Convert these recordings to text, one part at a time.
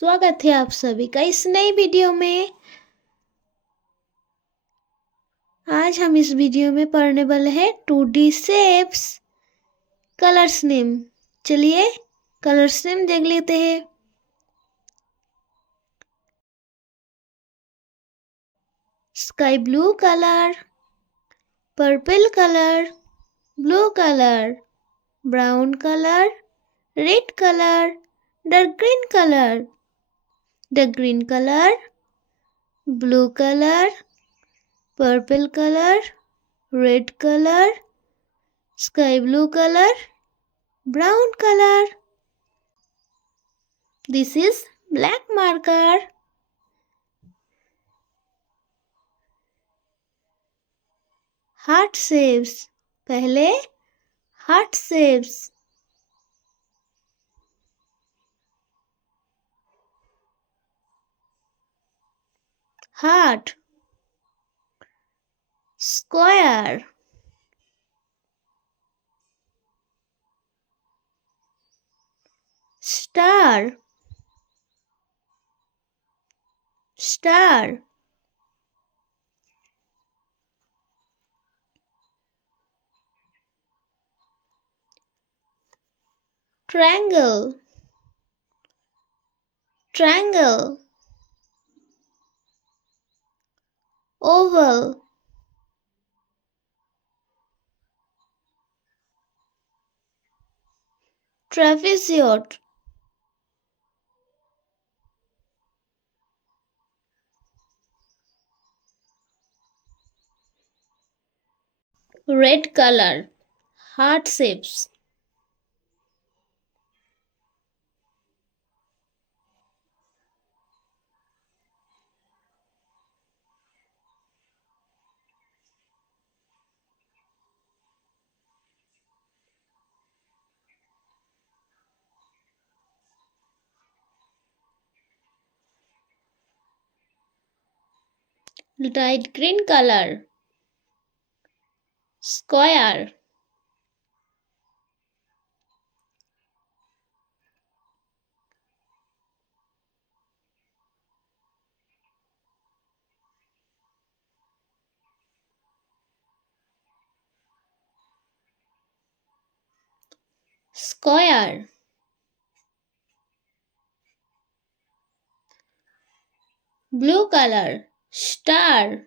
स्वागत है आप सभी का इस नई वीडियो में। आज हम इस वीडियो में पढ़ने वाले हैं 2D शेप्स कलर्स नेम। चलिए कलर्स नेम देख लेते हैं। Sky blue colour, purple colour, blue colour, brown colour, red colour, dark green colour, blue colour, purple colour, red colour, sky blue color, brown color. This is black marker. Heart shapes. पहले heart shapes. Heart. Square. Star. Star. Triangle. Triangle. Oval. Trapezoid. Red color. Heart shapes. Light green color. Square. Square. Blue color. Star.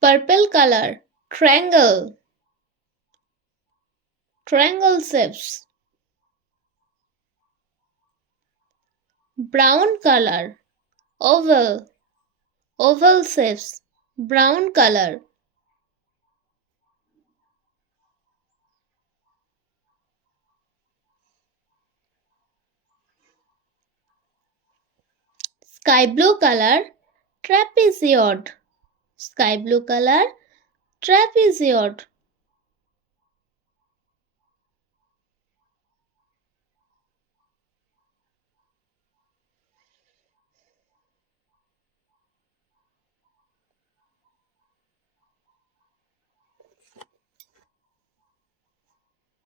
Purple color. Triangle. Triangle shapes. Brown color. Oval. Oval shapes. Brown color. Sky blue color. Trapezoid. Sky blue color. Trapezoid.